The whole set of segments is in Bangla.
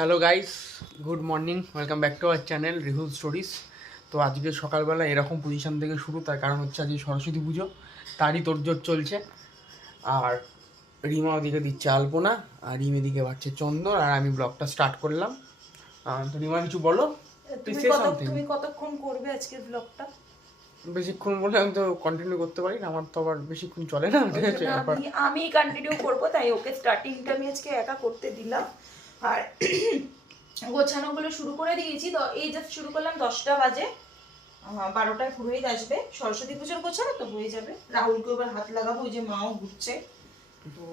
Hello guys, good morning, welcome back to our channel Rihul stories. তো আজকে সকালবেলা এরকম পজিশন থেকে শুরু, তার কারণ হচ্ছে আজকে সরস্বতী পুজো, তারই তোড়জোড় চলছে। আর রিমা ওদিকে দিচ্ছে আলপনা, আর রিম এদিকে বাচ্চে চন্দন, আর আমি ব্লগটা স্টার্ট করলাম। তো রিমা কিছু বলো। তুমি কতক্ষণ করবে আজকের ব্লগটা? বেশিক্ষণ বলে আমি তো কন্টিনিউ করতে পারি না, আমার তো আবার বেশিক্ষণ চলে না, ঠিক আছে। আমি কন্টিনিউ করব, তাই ওকে স্টার্টিংটা আমি আজকে একা করতে দিলাম। আর গোছানোগুলো শুরু করে দিয়েছি, তো এই জাস্ট শুরু করলাম 10টা বাজে, 12টায় পুরোহিত আসবে। সরস্বতী পুজোর গোছানো তো হয়ে যাবে, রাহুলকে এবার হাত লাগাবো, ওই যে মাও ঘুরছে, তো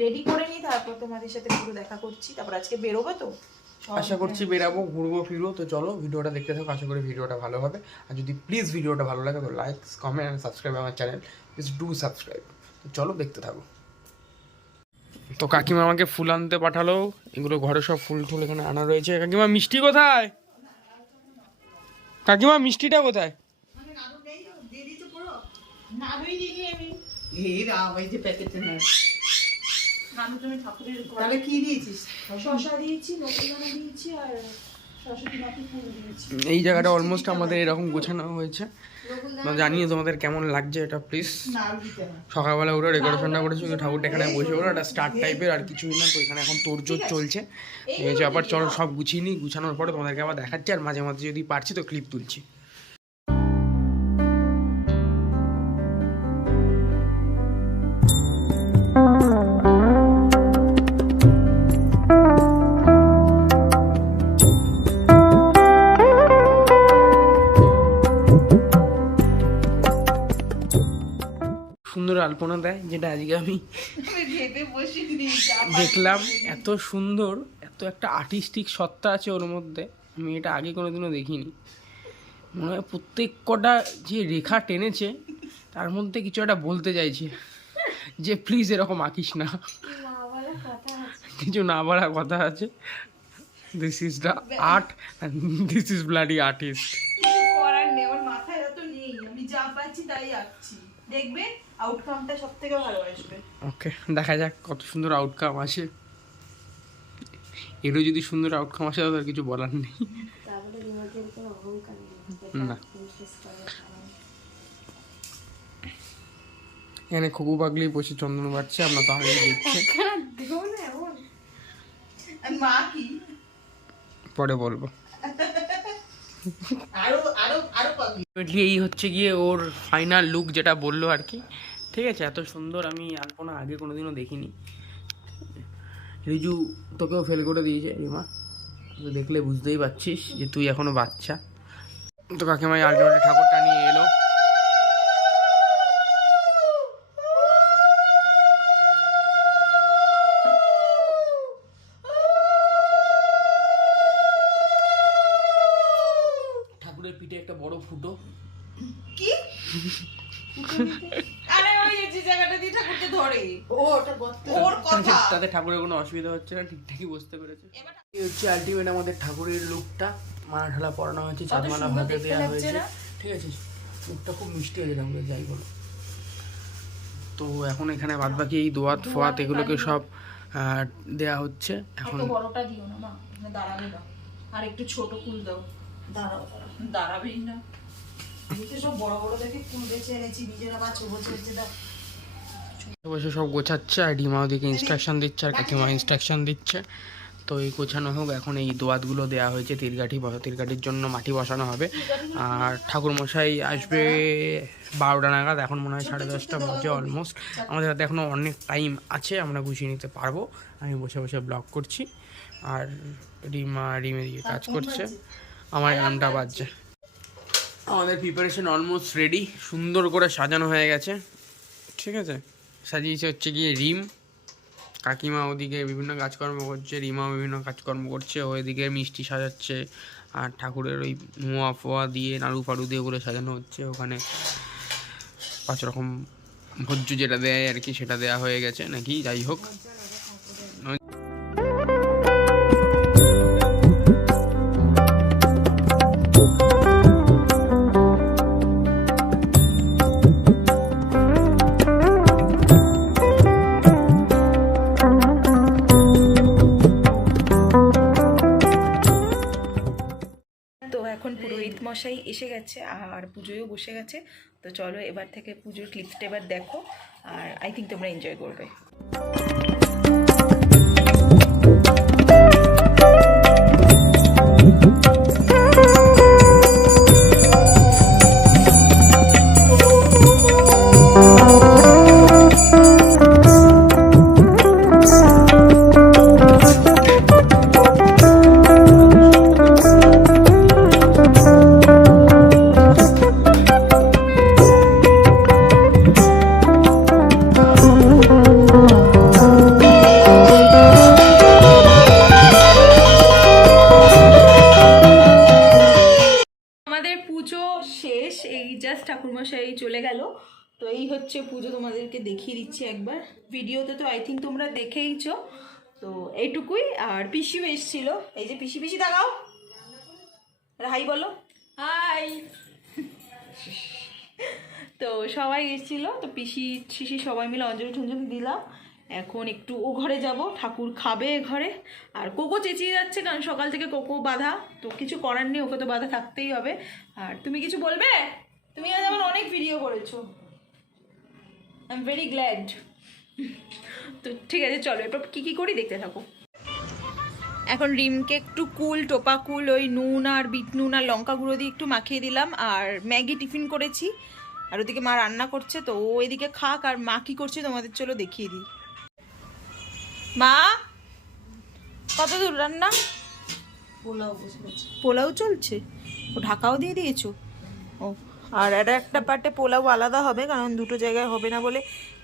রেডি করে নিই, তারপর তোমাদের সাথে পুরো দেখা করছি। তারপর আজকে বেরোবে তো, আশা করছি বেরাবো, ঘুরবো ফিরবো। তো চলো ভিডিওটা দেখতে থাকো, আশা করি ভিডিওটা ভালো হবে। আর যদি প্লিজ ভিডিওটা ভালো লাগে তো লাইক, কমেন্ট অ্যান্ড সাবস্ক্রাইব আমার চ্যানেল, প্লিজ ডু সাবস্ক্রাইব। তো চলো দেখতে থাকো। তো কাকিমা আমাকে ফুল আনতে পাঠালো, এগুলো ঘরে সব ফুল টুল এখানে আনা রয়েছে। কাকিমা মিষ্টি কোথায়? কাকিমা মিষ্টিটা কোথায়? তাহলে কি দিয়েছিস? শসা দিয়েছি, নকুলদানা দিয়েছি, আর সরস্বতী মাকে ফুল দিয়েছি। এই জায়গাটা অলমোস্ট আমাদের এরকম গোছানো হয়েছে। জানিয়ে তোমাদের কেমন লাগছে এটা প্লিজ। সকালবেলা উঠে ডেকোরেশনটা করেছি, ঠাকুরটা এখানে বসে ওরা একটা স্টার টাইপের, আর কিছুই না। তো এখানে এখন তোড়জোড় চলছে। এই যে আবার চলো সব গুছিয়ে নিই, গুছানোর পরে তোমাদেরকে আবার দেখাচ্ছি, আর মাঝে মাঝে যদি পারছি তো ক্লিপ তুলছি। সুন্দর আলপনা দেয়, যেটা আজকে আমি দেখলাম। এত সুন্দর, এত একটা আর্টিস্টিক সত্তা আছে ওর মধ্যে, আমি এটা আগে কোনোদিনও দেখিনি। মনে হয় প্রত্যেক কটা যে রেখা টেনেছে তার মধ্যে কিছু একটা বলতে চাইছে, যে প্লিজ এরকম আঁকিস না, কিছু না বলার কথা আছে। This is the art and this is bloody artist. করার নেই, ওর মাথায় অত নেই, আমি যা পাচ্ছি তাই আঁকছি, দেখবে আউটকামটা সবথেকে ভালো আসবে। ওকে, দেখা যাক কত সুন্দর আউটকাম আসে। এরও যদি সুন্দর আউটকাম আসে তাহলে কিছু বলার নেই। না, এখানে খুবু পাগলি বসে চন্দন বাড়ছে, আমরা তো আগেই দেখছি, মা কি পরে বলবো। এই হচ্ছে গিয়ে ওর ফাইনাল লুক, যেটা বললো আর কি। ঠিক আছে, এত সুন্দর আমি আলপনা আগে কোনোদিনও দেখিনি। রিজু তোকেও ফেল করে দিয়েছে রিমা, তো দেখলে বুঝতেই পারছিস যে তুই এখনো বাচ্চা। তো কাকিমা আলটিমেটলি ঠাকুরটা নিয়ে এলো। ঠাকুরের পিঠে একটা বড় ফুটো। কি আরে ওই যে জায়গাটা দিয়ে ঠাকুরকে ধরে, ওটা গর্ত, ওর কথা। তাতে ঠাকুরের কোনো অসুবিধা হচ্ছে না, ঠিকঠাকই বুঝতে পেরেছে। এই হচ্ছে আলটিমেট আমাদের ঠাকুরের লুকটা। মালা ঢালা পরানো হয়েছে, চাঁদমালা হাতে দেওয়া হয়েছে, ঠিক আছে। লুকটা খুব মিষ্টি হয়েছে ঠাকুরের, যাই বলো। তো এখন এখানে বাদ বাকি এই দোয়াত ফোয়াত এগুলোকে সব দেয়া হচ্ছে এখন। বড়টা দিও না মা, দাঁড়াবে না, আর একটু ছোট ফুল দাও। দাঁড়াবেই না, সব বড় বড় দেখে ফুল বেছে এনেছি, নিজেরা মা ছোট ছোট দাও। বসে সব গোছাচ্ছে, আর ডিমা ওদিকে ইনস্ট্রাকশন দিচ্ছে, আর কাকিমা ইনস্ট্রাকশন দিচ্ছে। তো এই গোছানো হোক, এখন এই দোয়াতগুলো দেওয়া হয়েছে, তিলকাঠির জন্য মাটি বসানো হবে। আর ঠাকুরমশাই আসবে 12টা নাগাদ, এখন মনে হয় 10:30 বাজে অলমোস্ট। আমাদের হাতে এখনও অনেক টাইম আছে, আমরা গুছিয়ে নিতে পারবো। আমি বসে বসে ব্লগ করছি, আর রিমে দিয়ে কাজ করছে, আমার অ্যালার্মটা বাজছে। আমাদের প্রিপারেশন অলমোস্ট রেডি, সুন্দর করে সাজানো হয়ে গেছে, ঠিক আছে। সাজিয়েছে হচ্ছে গিয়ে রিম, কাকিমা ওদিকে বিভিন্ন কাজকর্ম করছে, রিমাও বিভিন্ন কাজকর্ম করছে, ওইদিকে মিষ্টি সাজাচ্ছে, আর ঠাকুরের ওই মোয়া ফোয়া দিয়ে নাড়ু ফাড়ু দিয়ে ওগুলো সাজানো হচ্ছে। ওখানে 5 রকম ভোজ্য যেটা দেয় আর কি, সেটা দেওয়া হয়ে গেছে নাকি, যাই হোক। মশাই এসে গেছে আর পুজোও বসে গেছে। তো চলো এবার থেকে পুজোর ক্লিপসটা এবার দেখো, আর আই থিঙ্ক তোমরা এনজয় করবে। আমাদের পুজো শেষ, এই জাস্ট ঠাকুরমশাই চলে গেল। তো এই হচ্ছে পুজো, তোমাদেরকে দেখিয়ে দিচ্ছি একবার। ভিডিওতে তো আই থিঙ্ক তোমরা দেখেইছো। তো এইটুকুই। আর পিসিও এসেছিল, এই যে পিসি, পিসি দেখাও, হাই বলো, হাই। তো সবাই এসেছিল, তো পিসি শিশি সবাই মিলে অঞ্জলি টঞ্জলি দিলাম। এখন একটু ও ঘরে যাব, ঠাকুর খাবে ঘরে। আর কোকো চেঁচিয়ে যাচ্ছে, কারণ সকাল থেকে কোকো বাধা, তো কিছু করার নেই, ওকে তো বাধা থাকতেই হবে। আর তুমি কিছু বলবে? তুমি আজ আমার অনেক ভিডিও করেছো, আই এম ভেরি গ্ল্যাড। তো ঠিক আছে, চলো এরপর কী কী করি দেখতে থাকো। এখন রিমকে একটু কুল, টোপা কুল, ওই নুন আর বিট নুন আর লঙ্কা গুঁড়ো দিয়ে একটু মাখিয়ে দিলাম। আর ম্যাগি টিফিন করেছি, আর ওদিকে মা রান্না করছে, তো ও এদিকে খাক। আর মা কী করছে তোমাদের চলো দেখিয়ে দিই। মা কত দূর রান্না? পোলাও চলছে, ও ঢাকাও দিয়ে দিয়েছো? ও, আর এটা একটা পার্টে পোলাও আলাদা হবে, কারণ দুটো জায়গায় হবে না বলে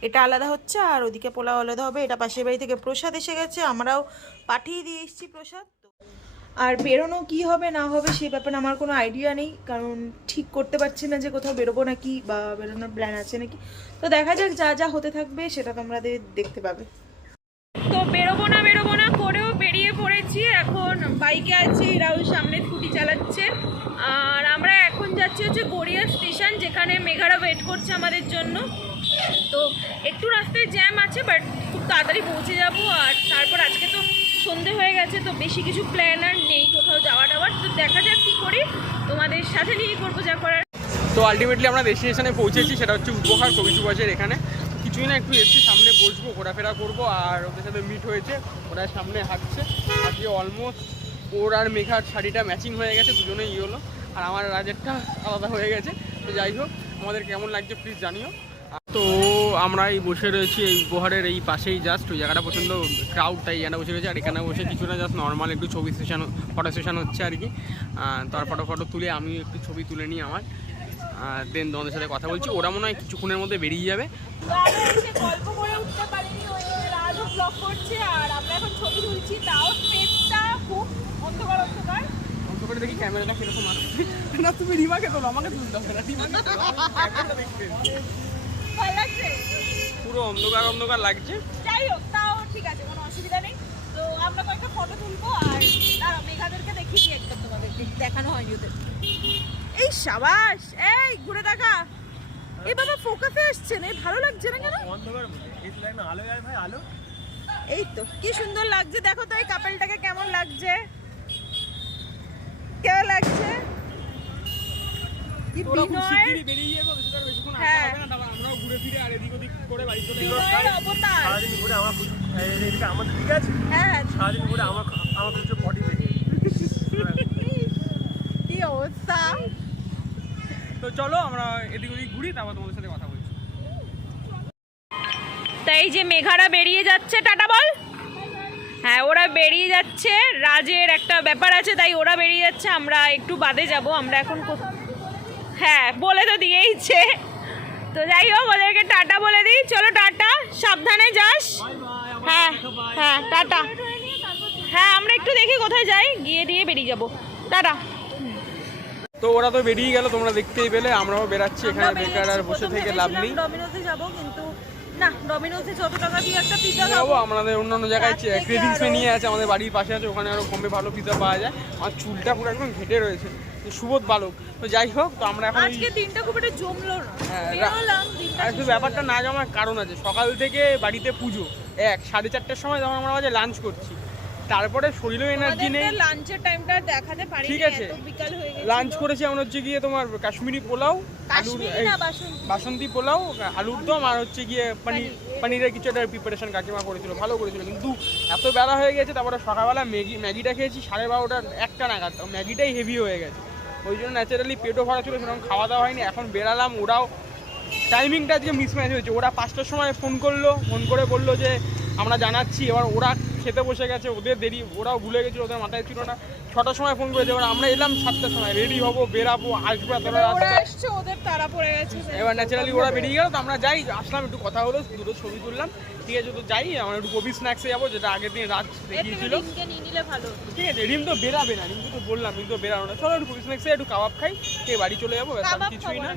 এটা আলাদা হচ্ছে, আর ওদিকে পোলাও আলাদা হবে। এটা পাশের বাড়ি থেকে প্রসাদ এসে গেছে, আমরাও পাঠিয়ে দিয়ে এসেছি প্রসাদ। আর বেরোনো কি হবে না হবে সে ব্যাপারে আমার কোনো আইডিয়া নেই, কারণ ঠিক করতে পারছি না যে কোথাও বেরোবো নাকি, বা বেরোনোর প্ল্যান আছে নাকি। তো দেখা যাক, যা যা হতে থাকবে সেটা তোমরা দেখতে পাবে। তো বেরোবো না করেও বেরিয়ে পড়েছি। এখন বাইকে আছি, রাহুল সামনে স্কুটি চালাচ্ছে। আর আমরা এখন যাচ্ছি হচ্ছে গড়িয়া স্টেশন, যেখানে মেঘারা ওয়েট করছে আমাদের জন্য। তো একটু রাস্তায় জ্যাম আছে, বাট খুব তাড়াতাড়ি পৌঁছে যাব। আর তারপর আজকে তো সন্ধে হয়ে গেছে, তো বেশি কিছু প্ল্যান আর নেই কোথাও যাওয়া টাওয়ার। তো দেখা যাক কী করি, তোমাদের সাথে নিয়ে করবো যা করার। তো আলটিমেটলি আমরা ডেস্টিনেশনে পৌঁছেছি, সেটা হচ্ছে উপহার কবি সুভাষের এখানে। কিছুই না, একটু এসছি, সামনে বসবো, ঘোরাফেরা করবো। আর ওদের সাথে মিট হয়েছে, ওরা সামনে হাঁটছে। আজকে অলমোস্ট ওর আর মেঘার শাড়িটা ম্যাচিং হয়ে গেছে, দুজনেই হলো। আর আমার রাজেরটা আলাদা হয়ে গেছে। তো যাই হোক, আমাদের কেমন লাগছে প্লিজ জানিও। তো আমরা এই বসে রয়েছি এই উপহারের এই পাশেই, জাস্ট ওই জায়গাটা প্রচণ্ড ক্রাউড, তাই এখানে বসে রয়েছে। আর এখানে বসে কিছুটা জাস্ট নর্মাল একটু ছবি সেশন, ফটো সেশন হচ্ছে আর কি। তার ফটো তুলে আমি একটু ছবি তুলে নিই আমার, দেন তোমাদের সাথে কথা বলছি। ওরা মনে হয় কিছুক্ষণের মধ্যে বেরিয়ে যাবে। গল্প করে উঠতে পারিনি, ওই রাজও ব্লগ করছে আর আমরা এখন ছবি তুলছি, তাও স্পেসটা খুব অন্ধকার। অন্ধকারে দেখি ক্যামেরাটা কিরকম আসছে। না তুমি রিমাকে তোলো, আমাকে তুলতে হবে না, রিমাকে তোলো, ক্যামেরাটা দেখতে ভালো লাগছে, পুরো অন্ধকার লাগছে। যাই হোক, তাও ঠিক আছে, কোনো অসুবিধা নেই। তো আমরা কয়েকটা ফটো তুলবো, আর দাঁড়াও মেঘাদেরকে দেখিয়ে দিই একদম, তোমাদের দেখানো হয়নি ওদের। এই সাবাস, এই ঘুরে দেখা, এই বাবা ফোকাসে আসছে না, ভালো লাগছে না কেন? এই তো কি সুন্দর লাগছে, দেখো তো এই কাপলটাকে কেমন লাগছে, কেমন লাগছে? কি বিনয়, বেরিয়ে যাবো, বেশিক্ষণ হ্যাঁ, হবে না, তারপর আমরাও ঘুরে ফিরে আর এদিক ওদিক করে বাড়ি চলে যাবো। বিনয়ের অবতার। সারাদিন ঘুরে আমার আমাদের ঠিক আছে, হ্যাঁ, সারাদিন ঘুরে আমার কিছু পটি পেয়ে কি অবস্থা। তো চলো আমরা এদিক ওদিক ঘুরি, তারপর তোমাদের সাথে কথা বলছি। তাই যে মেঘারা বেরিয়ে যাচ্ছে, টাটা বল। হ্যাঁ, ওরা বেরিয়ে যাচ্ছে, রাজের একটা ব্যাপার আছে তাই ওরা বেরিয়ে যাচ্ছে, আমরা একটু বাদে যাব। আমরা এখন হ্যাঁ বলে তো দিয়েইছে, তো যাই হোক ওদেরকে টাটা বলে দিই। চলো টাটা, সাবধানে যাস। হ্যাঁ হ্যাঁ টাটা। হ্যাঁ আমরা একটু দেখি কোথায় যাই, গিয়ে দিয়ে বেরিয়ে যাব। টাটা। তো ওরা তো বেরিয়ে গেল, তোমরা দেখতেই পেলে। আমরাও বেরাচ্ছি, এখানে বেকার আর বসে থেকে লাভ নেই। ডমিনোজে যাব, কিন্তু না, ডমিনোজে যত টাকা দিয়ে একটা পিৎজা খাবো, আমাদের অন্যান্য জায়গায় ক্রেভিংস নিয়ে আছে, আমাদের বাড়ির পাশে আছে, ওখানে আরো কমে ভালো পিৎজা পাওয়া যায়। আর চুলটা পুরো একদম ঘেটে রয়েছে, সুবোধ বালক। তো যাই হোক, তো আমরা এখন আজকে দিনটা খুব একটা জমলো না। আর শুধু ব্যাপারটা না জমার কারণ আছে, সকাল থেকে বাড়িতে পুজো, 1 সাড়ে 4টের সময় যখন আমরা বাজে লাঞ্চ করছি, তারপরে শরীরও এনার্জি নেই। লাঞ্চের টাইমটা দেখাতে পারি ঠিক আছে। এত বিকাল হয়ে গেছে। লাঞ্চ করেছি এমন হচ্ছে গিয়ে তোমার কাশ্মীরি পোলাও, আলুর কাশ্মীরি না বাসন্তী। বাসন্তী পোলাও, আলুর দম আর হচ্ছে গিয়ে পনিরের কিছু একটা প্রিপারেশন কাকিমা করেছিল, ভালো করেছিল। কিন্তু এত বেলা হয়ে গেছে, তারপরে সকালবেলা ম্যাগিটা খেয়েছি 12:30 1টা নাগাদ, ম্যাগিটাই হেভি হয়ে গেছে। ওই জন্য ন্যাচারালি পেটও ভরা ছিল, সেরকম খাওয়া দাওয়া হয়নি। এখন বেরালাম, ওরাও টাইমিংটা আজকে মিসম্যাচ হয়েছে। ওরা 5টার সময় ফোন করে বললো যে আমরা জানাচ্ছি। এবার ওরা খেতে বসে গেছে, ওদের দেরি, ওরাও ভুলে গেছিলো, ওদের মাথায় ছিল না। 6টার সময় ফোন করেছে, এবার আমরা এলাম 7টার সময়, রেডি হবো, বেরাবো, আসবো এতটা রাস্তা। ওদের তাড়া পড়ে গেছে। এবার ন্যাচারালি ওরা বেরিয়ে গেল, তো আমরা যাই, আসলাম, একটু কথা হলো, দুটো ছবি তুললাম। ঠিক আছে, তো যাই, আমরা একটু কবি স্ন্যাক্সে যাবো, যেটা আগের দিন রাত দেখিয়েছিল। ঠিক আছে, রিম তো বেরাবে না, রিমকে তো বললাম, রিম তো বেরানো না। চলো একটু কবি স্ন্যাক্সে একটু কাবাব খাই, খেয়ে বাড়ি চলে যাবো, ব্যাস আর কিছুই না।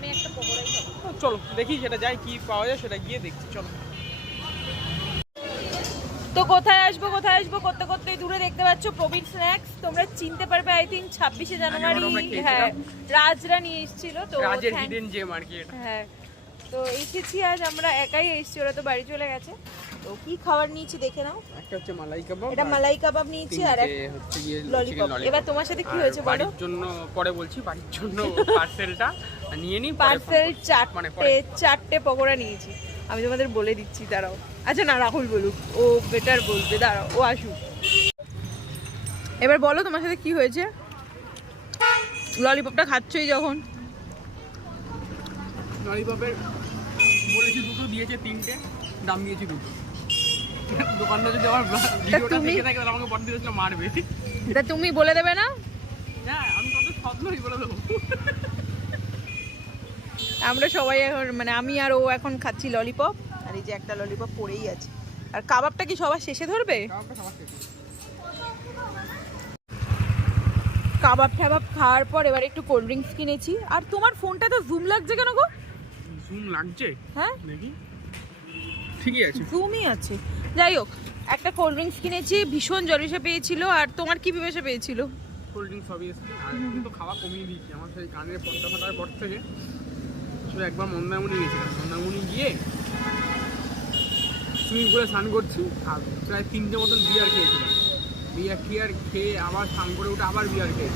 চলো দেখি সেটা যাই, কি পাওয়া যায় সেটা গিয়ে দেখছি। চলো। তো কোথায় আসবো করতে করতেই দূরে দেখতে পাচ্ছ প্রবীর স্ন্যাক্স। তোমরা চিনতে পারবে আই থিঙ্ক 26শে জানুয়ারি। হ্যাঁ, রাজরা নিয়ে এসেছিল তো। রাজের হিডেন জেম আর কি এটা। হ্যাঁ, তো এসেছি আজ আমরা, একাই এসেছি, ওরা তো বাড়ি চলে গেছে। তো কি খাবার নিয়েছি দেখে নাও। একটা হচ্ছে মালাই কাবাব, এটা মালাই কাবাব নিয়েছি, আর হচ্ছে গিয়ে ললিপপ। এবার তোমার সাথে কি হয়েছে বলো। বাড়ির জন্য পরে বলছি, বাড়ির জন্য পার্সেলটা নিয়ে নি। পার্সেল চারটে পকোড়া নিয়েছি, আমি তোমাদের বলে দিচ্ছি, দাঁড়াও। আচ্ছা না, রাহুল বলুক, ও বেটার বলবে, দাঁড়াও ও আসুক। এবার বলো তোমার সাথে কি হয়েছে। ললিপপটা খাচ্ছই যখন। ললিপপের বলেছি দুটো, দিয়েছে 3টে, দাম দিয়েছি 2। দোকানদার যদি আমার ভিডিওটা দেখে থাকে তাহলে আমাকে পরে দিয়েছিল মারবে। এটা তুমি বলে দেবে না। হ্যাঁ, আমি কত স্বপ্নই বলে দেবো। আমরা সবাই এখন, মানে আমি আর ও এখন খাচ্ছি ললিপপ, আর এই যে একটা ললিপপ পড়েই আছে। আর কাবাবটা কি সবার শেষে ধরবে। কাবাব টাবাব খাওয়ার পর এবার একটু কোল্ড ড্রিঙ্কস কিনেছি। আর তোমার ফোনটা তো জুম লাগছে কেন গো। জুম লাগছে, হ্যাঁ দেখি, ঠিকই আছে, জুমই আছে। যাই হোক, একটা কোল্ড ড্রিঙ্কস কিনেছি, ভীষণ জলিসা পেয়েছিল। আর তোমার কি পিপাসা পেয়েছিল। কোল্ড ড্রিঙ্কস সবই এসছে। আর কিন্তু খাওয়া কমিয়ে দিয়েছি, আমার সেই কানের পর্দা ফাটার পর থেকে। শুধু একবার মন্দারমণি গিয়েছিলাম, মন্দারমণি গিয়ে সুইমিং পুলে স্নান করছি, আর প্রায় 3টে মতন বিয়ার খেয়েছিলাম। বিয়ার খেয়ে আবার স্নান করে উঠে আবার বিয়ার খেয়ে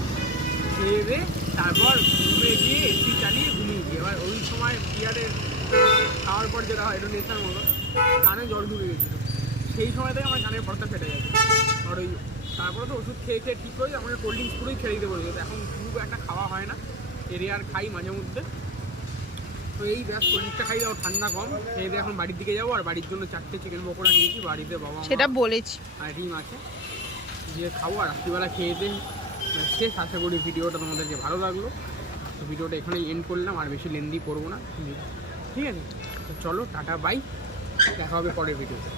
দিয়ে তারপর ঘুমে গিয়ে এসি চালিয়ে ঘুমিয়েছি। এবার ওই সময় বিয়ারের খাওয়ার পর যেটা হয়, এটা নেশার মতো, কানে জল ঢুকে গেছিলো। সেই সময় থেকে আমার কানের পর্দা ফেটে গেছে। আর ওই তারপরে তো ওষুধ খেয়ে ঠিক হয়ে আমাকে কোল্ড ড্রিঙ্কস পুরোই খেয়ে দিতে বলেছে। এখন খুব একটা খাওয়া হয় না, এরিয়ার খাই মাঝে মধ্যে। তো এই ব্যাস কোল্ড ড্রিঙ্কসটা খাই, দাও ঠান্ডা কম খেয়ে দিয়ে এখন বাড়ির দিকে যাবো। আর বাড়ির জন্য 4টে চিকেন পকোড়া নিয়েছি, বাড়িতে বাবা সেটা বলেছি, আর ডিম আছে, দিয়ে খাবো। আর রাত্রিবেলা খেয়ে দিয়ে শেষ। আশা করি ভিডিওটা তোমাদেরকে ভালো লাগলো। তো ভিডিওটা এখানেই এন্ড করলাম, আর বেশি লেন্দি করবো না, ঠিক আছে। তো চলো, টাটা, বাই, দেখা হবে পরের ভিডিওতে।